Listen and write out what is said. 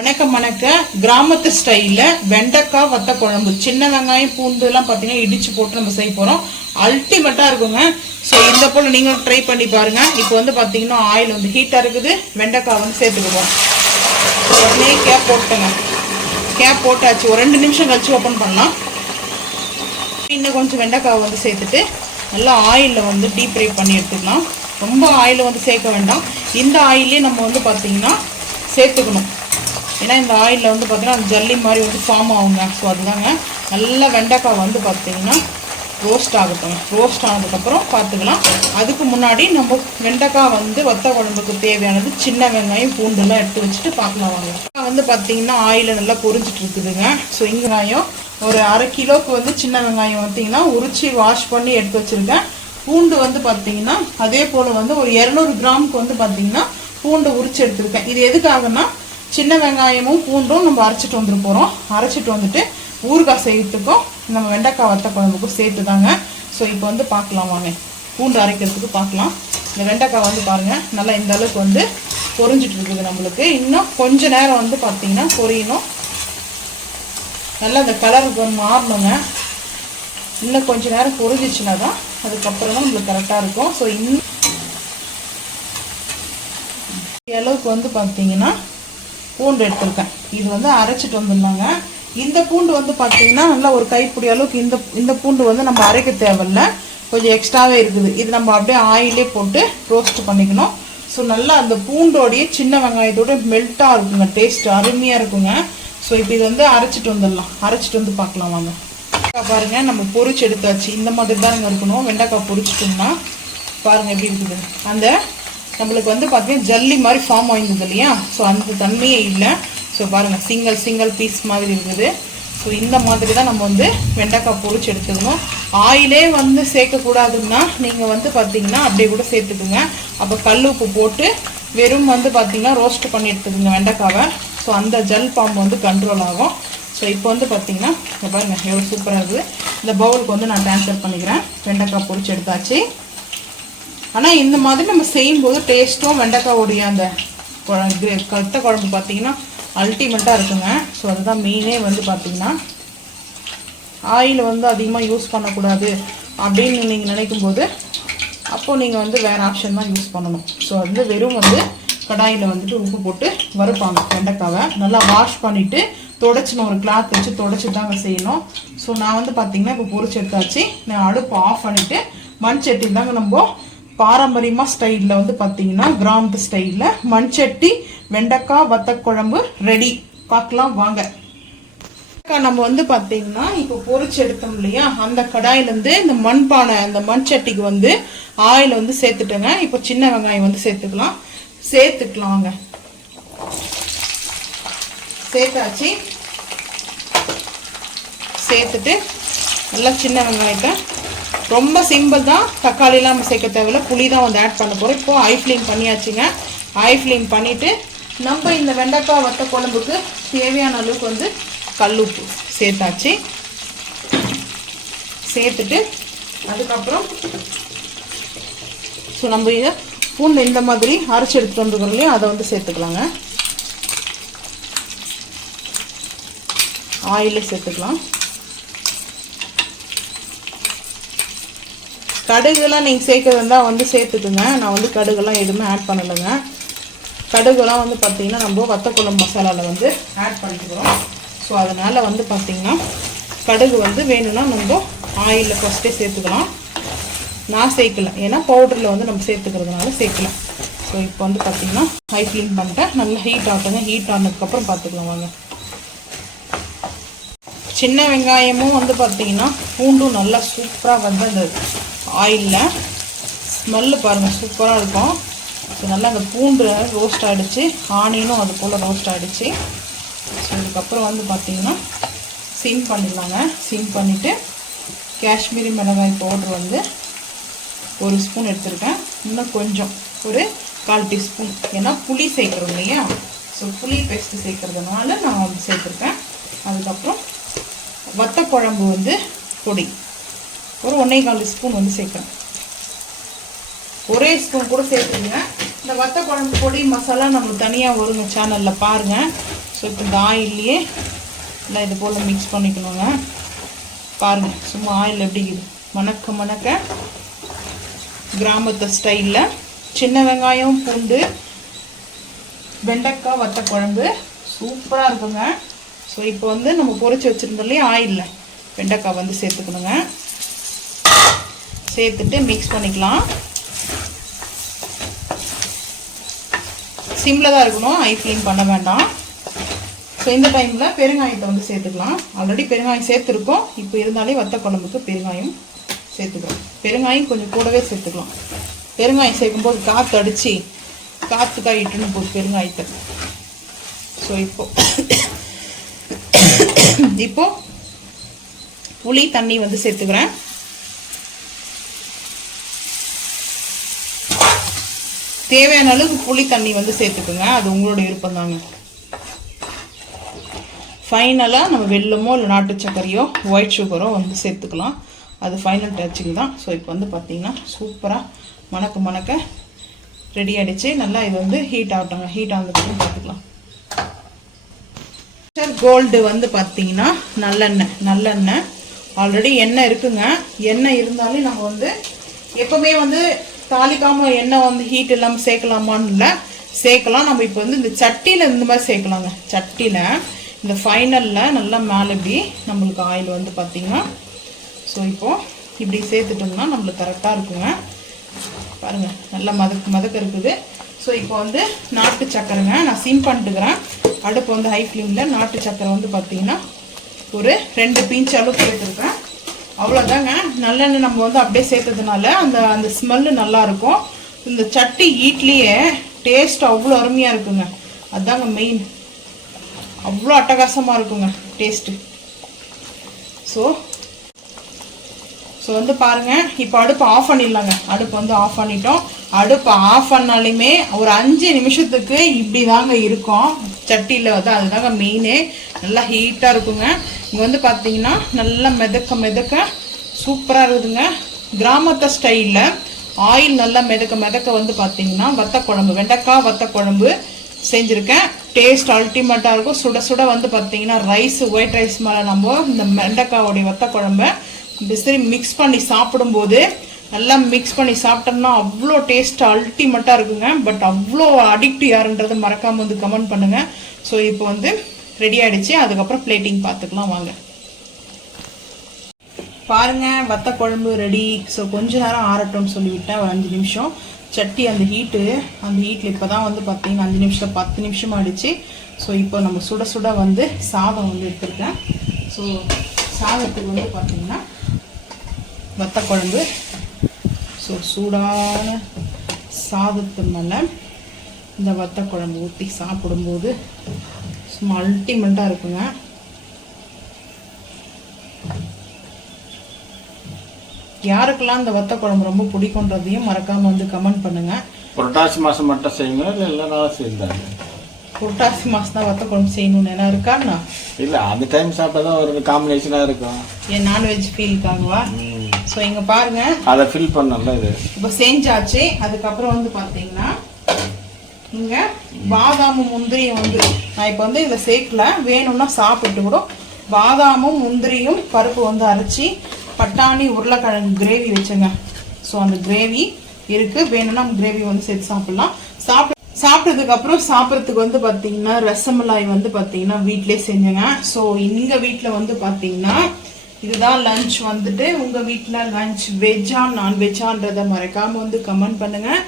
வணக்கம் வணக்கம். கிராமத்து ஸ்டைல்ல வெண்டைக்காய் வத்த குழம்பு. சின்ன வெங்காயம் பூண்டு எல்லாம் பார்த்தீங்கன்னா இடிச்சு போட்டு நம்ம செய்ய போறோம். அல்டிமேட்டா இருக்குங்க. ஸோ இந்த போல நீங்களும் ட்ரை பண்ணி பாருங்க. இப்போ வந்து பார்த்தீங்கன்னா ஆயில் வந்து ஹீட்டா இருக்குது. வெண்டைக்காய் வந்து சேர்த்துக்குவோம். உடனே கேப் போட்டுங்க. கேப் போட்டாச்சு. ஒரு 2 நிமிஷம் கழிச்சு ஓப்பன் பண்ணலாம். இன்னும் கொஞ்சம் வெண்டைக்காய் வந்து சேர்த்துட்டு நல்லா ஆயிலில் வந்து டீப் ஃப்ரை பண்ணி எடுத்துக்கலாம். ரொம்ப ஆயில் வந்து சேர்க்க வேண்டாம். இந்த ஆயிலே நம்ம வந்து பார்த்தீங்கன்னா சேர்த்துக்கணும். ஏன்னா இந்த ஆயிலில் வந்து பார்த்தீங்கன்னா அந்த ஜல்லி மாதிரி வந்து ஃபார்ம் ஆகுங்க. ஸோ அதுதாங்க. நல்லா வெண்டைக்காய் வந்து பார்த்தீங்கன்னா ரோஸ்ட் ஆகட்டும். ரோஸ்ட் ஆனதுக்கப்புறம் பார்த்துக்கலாம். அதுக்கு முன்னாடி நம்ம வெண்டைக்காய் வந்து வத்த குழம்புக்கு தேவையானது சின்ன வெங்காயம் பூண்டுலாம் எடுத்து வச்சுட்டு பார்க்கலாம் வாங்க. வந்து பார்த்தீங்கன்னா ஆயிலில் நல்லா பொரிஞ்சிட்டு இருக்குதுங்க. ஸோ இங்கே வெங்காயம் ஒரு 1/2 கிலோவுக்கு வந்து சின்ன வெங்காயம் பார்த்தீங்கன்னா உரிச்சு வாஷ் பண்ணி எடுத்து வச்சுருக்கேன். பூண்டு வந்து பார்த்தீங்கன்னா அதே போல் வந்து ஒரு 200 கிராமுக்கு வந்து பார்த்தீங்கன்னா பூண்டு உரிச்சு எடுத்துருக்கேன். இது எதுக்காகனா சின்ன வெங்காயமும் பூண்டும் நம்ம அரைச்சிட்டு வந்துட்டு போகிறோம். அரைச்சிட்டு வந்துட்டு ஊறுகாய் செய்யறதுக்கும் நம்ம வெண்டைக்காய் வத்த குழம்புக்கும் சேர்த்து தாங்க. ஸோ இப்போ வந்து பார்க்கலாம் வாங்க. பூண்டு அரைக்கிறதுக்கு பார்க்கலாம். இந்த வெண்டைக்காய் வந்து பாருங்கள் நல்லா இந்த அளவுக்கு வந்து பொரிஞ்சிட்டு இருக்குது. நம்மளுக்கு இன்னும் கொஞ்ச நேரம் வந்து பார்த்தீங்கன்னா பொரியணும். நல்லா இந்த கலருக்கு வந்து மாறணுங்க. இன்னும் கொஞ்ச நேரம் பொரிஞ்சிச்சுன்னா தான் அதுக்கப்புறம் தான் நம்மளுக்கு கரெக்டாக இருக்கும். ஸோ இன்னும் அளவுக்கு வந்து பார்த்தீங்கன்னா பூண்டு எடுத்துருக்கேன். இது வந்து அரைச்சிட்டு வந்துடலாங்க. இந்த பூண்டு வந்து பார்த்தீங்கன்னா நல்லா ஒரு கைப்பிடி அளவுக்கு இந்த பூண்டு வந்து நம்ம அரைக்க தேவையில்லை. கொஞ்சம் எக்ஸ்ட்ராவே இருக்குது. இது நம்ம அப்படியே ஆயிலே போட்டு ரோஸ்ட் பண்ணிக்கணும். ஸோ நல்லா அந்த பூண்டோடைய சின்ன வெங்காயத்தோட மெல்ட்டாக இருக்குங்க. டேஸ்ட் அருமையாக இருக்குங்க. ஸோ இப்போ இது வந்து அரைச்சிட்டு வந்துடலாம். அரைச்சிட்டு வந்து பார்க்கலாம் வாங்க. பாருங்க நம்ம பொரிச்சு எடுத்தாச்சு. இந்த மாதிரி தாங்க இருக்கணும். வெண்டைக்காய் பொரிச்சிட்டோம்னா பாருங்க எப்படி இருக்குது. அந்த நம்மளுக்கு வந்து பார்த்தீங்கன்னா ஜல்லி மாதிரி ஃபார்ம் ஆகிருந்தது இல்லையா? ஸோ அந்த தன்மையே இல்லை. ஸோ பாருங்கள் சிங்கிள் பீஸ் மாதிரி இருக்குது. ஸோ இந்த மாதிரி தான் நம்ம வந்து வெண்டைக்காய் பொரிச்சு எடுத்துக்கணும். ஆயிலே வந்து சேர்க்கக்கூடாதுன்னா நீங்கள் வந்து பார்த்தீங்கன்னா அப்படியே கூட சேர்த்துக்குங்க. அப்போ கல் உப்பு போட்டு வெறும் வந்து பார்த்தீங்கன்னா ரோஸ்ட் பண்ணி எடுத்துக்குங்க வெண்டைக்காவை. ஸோ அந்த ஜல் பாம்பு வந்து கண்ட்ரோல் ஆகும். ஸோ இப்போ வந்து பார்த்தீங்கன்னா இங்கே பாருங்கள் எவ்வளோ சூப்பராக இருக்குது. இந்த பவுலுக்கு வந்து நான் ட்ரான்ஸ்ஃபர் பண்ணிக்கிறேன். வெண்டைக்காய் பொரிச்சு எடுத்தாச்சு. ஆனால் இந்த மாதிரி நம்ம செய்யும்போது டேஸ்ட்டும் வெண்டைக்காயோடைய அந்த வத்த குழம்பு பார்த்தீங்கன்னா அல்டிமேட்டாக இருக்குங்க. ஸோ அதுதான் மெயினே வந்து பார்த்தீங்கன்னா ஆயில் வந்து அதிகமாக யூஸ் பண்ணக்கூடாது அப்படின்னு நீங்கள் நினைக்கும்போது அப்போது நீங்கள் வந்து வேறு ஆப்ஷன் தான் யூஸ் பண்ணணும். ஸோ வந்து வெறும் வந்து கடாயில் வந்துட்டு உப்பு போட்டு வறுப்பாங்க வெண்டைக்காவை. நல்லா வாஷ் பண்ணிவிட்டு தொடச்சின்னு ஒரு கிளாத் வச்சு தொடச்சி தாங்க செய்யணும். ஸோ நான் வந்து பார்த்தீங்கன்னா இப்போ பொரிச்சு எடுத்தாச்சு. நான் அடுப்பு ஆஃப் பண்ணிவிட்டு மண் சட்டி தாங்க நம்ம பாரம்பரியமாக ஸ்டைலில் வந்து பார்த்தீங்கன்னா கிராமத்து ஸ்டைலில் மண்சட்டி வெண்டைக்காய் வத்த குழம்பு ரெடி. பார்க்கலாம் வாங்க. நம்ம வந்து பார்த்தீங்கன்னா இப்போ பொரிச்சு எடுத்தோம் இல்லையா? அந்த கடாயிலேருந்து இந்த மண்பானை அந்த மண் சட்டிக்கு வந்து ஆயில் வந்து சேர்த்துட்டேங்க. இப்போ சின்ன வெங்காயம் வந்து சேர்த்துக்கலாம் வாங்க. சேர்த்தாச்சு. சேர்த்துட்டு நல்லா சின்ன வெங்காயத்தை ரொம்ப சிம்பிள் தான். தக்காளிலாம் நம்ம சேர்க்க தேவையில்ல. புளி தான் வந்து ஆட் பண்ண போகிறோம். இப்போது ஐ ஃப்ளேம் பண்ணியாச்சுங்க. ஐ ஃப்ளேம் பண்ணிவிட்டு நம்ம இந்த வெண்டைக்காய் வத்த குழம்புக்கு தேவையான அளவுக்கு வந்து கல் உப்பு சேர்த்தாச்சு. சேர்த்துட்டு அதுக்கப்புறம் ஸோ நம்ம இதை பூண்டு இந்த மாதிரி அரைச்சி எடுத்துகிட்டு வந்துக்கிறோம் இல்லையா? அதை வந்து சேர்த்துக்கலாங்க. ஆயிலே சேர்த்துக்கலாம். கடுகுலாம் நீங்கள் சேர்க்கறதா வந்து சேர்த்துக்குங்க. நான் வந்து கடுகுலாம் எதுவுமே ஆட் பண்ணலைங்க. கடுகுலாம் வந்து பார்த்தீங்கன்னா நம்ம வத்த குழம்பு மசாலாவில் வந்து ஆட் பண்ணிக்கிறோம். ஸோ அதனால் வந்து பார்த்திங்கன்னா கடுகு வந்து வேணும்னா நம்ம ஆயிலில் ஃபஸ்ட்டே சேர்த்துக்கலாம். நான் சேர்க்கல, ஏன்னா பவுடரில் வந்து நம்ம சேர்த்துக்கிறதுனால சேர்க்கலாம். ஸோ இப்போ வந்து பார்த்திங்கன்னா ஹை ஃப்ளேம் பண்ணிட்டேன். நல்லா ஹீட் ஆகுங்க. ஹீட் ஆனதுக்கப்புறம் பார்த்துக்கலாம் வாங்க. சின்ன வெங்காயமும் வந்து பார்த்திங்கன்னா பூண்டும் நல்லா சூப்பராக வந்து அந்த ஆயிலில் ஸ்மெல்லு பாருங்கள் சூப்பராக இருக்கும். ஸோ நல்லா அந்த பூண்டு ரோஸ்ட் ஆகிடுச்சு. ஆனியனும் அது போல் ரோஸ்ட் ஆகிடுச்சு. ஸோ இதுக்கப்புறம் வந்து பார்த்திங்கன்னா சிம் பண்ணிடலாங்க. சிம் பண்ணிவிட்டு காஷ்மீரி மிளகாய் பவுட்ரு வந்து 1 ஸ்பூன் எடுத்துருக்கேன். இன்னும் கொஞ்சம் ஒரு 1/4 டீஸ்பூன், ஏன்னா புளி சேர்க்குறோம் இல்லையா? ஸோ புளி பேஸ்ட்டு சேர்க்குறதுனால நான் வந்து சேர்த்துருக்கேன். அதுக்கப்புறம் வத்த குழம்பு வந்து பொடி ஒரு 1.25 ஸ்பூன் வந்து சேர்க்குறேன். ஒரே ஸ்பூன் கூட சேர்த்துருங்க. இந்த வத்த குழம்பு பொடி மசாலா நம்மளுக்கு தனியாக வருங்க சேனலில் பாருங்கள். ஸோ இப்போ இந்த ஆயில்லையே எல்லாம் இது போல் மிக்ஸ் பண்ணிக்கணுங்க. பாருங்கள் சும்மா ஆயில் எப்படி இருக்குது, மணக்க மணக்க கிராமத்து ஸ்டைலில் சின்ன வெங்காயம் பூண்டு வெண்டைக்காய் வத்த குழம்பு சூப்பராக இருக்குங்க. ஸோ இப்போ வந்து நம்ம பொரிச்சு வச்சுருந்தோம்லையே ஆயிலில் வெண்டைக்காய் வந்து சேர்த்துக்கணுங்க. சேர்த்துட்டு மிக்ஸ் பண்ணிக்கலாம். சிம்மில் தான் இருக்கணும், ஹை ஃப்ளேம் பண்ண வேண்டாம். ஸோ இந்த டைமில் பெருங்காயத்தை வந்து சேர்த்துக்கலாம். ஆல்ரெடி பெருங்காயம் சேர்த்துருக்கோம், இப்போ இருந்தாலே வத்த குழம்புக்கு பெருங்காயம் சேர்த்துக்கலாம். பெருங்காயம் கொஞ்சம் கூடவே சேர்த்துக்கலாம். பெருங்காயம் சேர்க்கும்போது காற்று அடித்து காற்று காயிட்டுன்னு போகுது பெருங்காயத்தை. ஸோ இப்போ புளி தண்ணி வந்து சேர்த்துக்கிறேன். தேவையான அளவுக்கு புளி தண்ணி வந்து சேர்த்துக்குங்க, அது உங்களோட விருப்பம் தாங்க. ஃபைனலாக நம்ம வெல்லமோ இல்லை நாட்டு சர்க்கரையோ ஒயிட் சுகரோ வந்து சேர்த்துக்கலாம், அது ஃபைனல் டச்சிங் தான். ஸோ இப்போ வந்து பார்த்தீங்கன்னா சூப்பராக மணக்க மணக்க ரெடி ஆகிடுச்சு. நல்லா இது வந்து ஹீட் ஆகட்டுங்க. ஹீட் ஆனதுக்கு பார்த்துக்கலாம். கோல்டு வந்து பார்த்தீங்கன்னா நல்லெண்ணெய் ஆல்ரெடி எண்ணெய் இருக்குங்க. எண்ணெய் இருந்தாலும் நம்ம வந்து எப்பவுமே வந்து தாளிக்காமல் எண்ணெய் வந்து ஹீட் இல்லாமல் சேர்க்கலாமான்னு இல்லை, சேர்க்கலாம். நம்ம இப்போ வந்து இந்த சட்டியில் இந்த மாதிரி சேர்க்கலாங்க. சட்டியில் இந்த ஃபைனலில் நல்லா மேலே இப்படி நம்மளுக்கு ஆயில் வந்து பார்த்திங்கன்னா, ஸோ இப்போது இப்படி சேர்த்துட்டோம்னா நம்மளுக்கு கரெக்டாக இருக்குங்க. பாருங்கள் நல்லா மதக்க இருக்குது. ஸோ இப்போ வந்து நாட்டு சக்கரைங்க நான் சிம் பண்ணிட்டுக்கிறேன். அடுப்பு வந்து ஹை ஃப்ளேமில். நாட்டு சக்கரை வந்து பார்த்திங்கன்னா ஒரு 2 பிஞ்ச் அளவுக்கு சேர்த்துருக்கேன். அவ்வளோதாங்க. நல்லெண்ணெய் நம்ம வந்து அப்படியே சேர்த்ததுனால அந்த ஸ்மெல்லு நல்லாயிருக்கும். இந்த சட்டி ஈட்லேயே டேஸ்ட் அவ்வளோ அருமையாக இருக்குங்க. அதுதாங்க மெயின். அவ்வளோ அட்டகாசமாக இருக்குங்க டேஸ்ட்டு. ஸோ வந்து பாருங்கள், இப்போ அடுப்பு ஆஃப் பண்ணிடலாங்க. அடுப்பு வந்து ஆஃப் பண்ணிட்டோம். அடுப்பு ஆஃப் பண்ணாலுமே ஒரு 5 நிமிஷத்துக்கு இப்படி தாங்க இருக்கும் சட்டியில் வந்து. அதுதாங்க மெயினே. நல்லா ஹீட்டாக இருக்குங்க. இங்கே வந்து பார்த்தீங்கன்னா நல்லா மிதக்க சூப்பராக இருக்குதுங்க. கிராமத்து ஸ்டைலில் ஆயில் நல்லா மிதக்க வந்து பார்த்தீங்கன்னா வத்த குழம்பு, வெண்டைக்காய் வத்த குழம்பு செஞ்சுருக்கேன். டேஸ்ட் அல்டிமேட்டாக இருக்கும். சுட சுட வந்து பார்த்தீங்கன்னா ரைஸ், ஒயிட் ரைஸ் மேலே நம்ம இந்த வெண்டைக்காயோடைய வத்த குழம்பை சரி மிக்ஸ் பண்ணி சாப்பிடும்போது நல்லா மிக்ஸ் பண்ணி சாப்பிட்டோம்னா அவ்வளோ டேஸ்ட் அல்டிமேட்டாக இருக்குங்க. பட் அவ்வளோ அடிக்ட் யாருன்றது மறக்காமல் வந்து கமெண்ட் பண்ணுங்கள். ஸோ இப்போ வந்து ரெடி ஆகிடுச்சு. அதுக்கப்புறம் பிளேட்டிங் பார்த்துக்கலாம் வாங்க. பாருங்கள் வத்த குழம்பு ரெடி. ஸோ கொஞ்ச நேரம் ஆறட்டும்னு சொல்லிவிட்டேன், ஒரு 5 நிமிஷம். சட்டி அந்த ஹீட்டில் இப்போ தான் வந்து பார்த்தீங்கன்னா 5 நிமிஷம் 10 நிமிஷம் ஆகிடுச்சு. ஸோ இப்போ நம்ம சுட சுட வந்து சாதம் வந்து எடுத்துருக்கேன். ஸோ சாதத்துக்கு வந்து பார்த்தீங்கன்னா வத்த குழம்பு. ஸோ சூடான சாதத்து மேலே இந்த வத்த குழம்பு ஊற்றி சாப்பிடும்போது சும்மா அல்டிமேட்டாக இருக்குங்க. யாருக்கெல்லாம் இந்த வத்த குழம்பு ரொம்ப பிடிக்கும்ன்றதையும் மறக்காமல் வந்து கமெண்ட் பண்ணுங்கள். புரட்டாசி மாதம் மட்டும் செய்யுங்க, இல்லை எல்லா நாளும் செய்யுங்க? புரட்டாசி மாதம் தான் வத்த குழம்பு செய்யணும்னு என்ன இருக்காண்ணா? இல்லை, அந்த டைம் சாப்பிட்டா தான் ஒரு காம்பினேஷனாக இருக்கும். என் நான்வெஜ் ஃபீலுக்காகவா? ஸோ இங்கே பாருங்கள், அதை ஃபில் பண்ணல. இது இப்போ செஞ்சாச்சு. அதுக்கப்புறம் வந்து பார்த்தீங்கன்னா இங்கே பாதாமும் முந்திரியும் வந்து நான் இப்போ வந்து இதில் சேர்க்கல, வேணும்னா சாப்பிட்டு கூட பாதாமும் முந்திரியும் பருப்பு வந்து அரைச்சி பட்டாணி உருளைக்கிழங்கு கிரேவி வச்சுங்க. ஸோ அந்த கிரேவி இருக்குது, வேணும்னா கிரேவி வந்து சேர்த்து சாப்பிட்லாம். சாப்பிட்டதுக்கப்புறம் சாப்பிட்றதுக்கு வந்து பார்த்தீங்கன்னா ரசமலாய் வந்து பார்த்தீங்கன்னா வீட்டிலே செஞ்சுங்க. ஸோ எங்கள் வீட்டில் வந்து பார்த்தீங்கன்னா இதுதான் லஞ்ச் வந்துட்டு. உங்கள் வீட்டில் லஞ்ச் வெஜ்ஜா நான்வெஜ்ஜான்றதை மறக்காமல் வந்து கமெண்ட் பண்ணுங்கள்.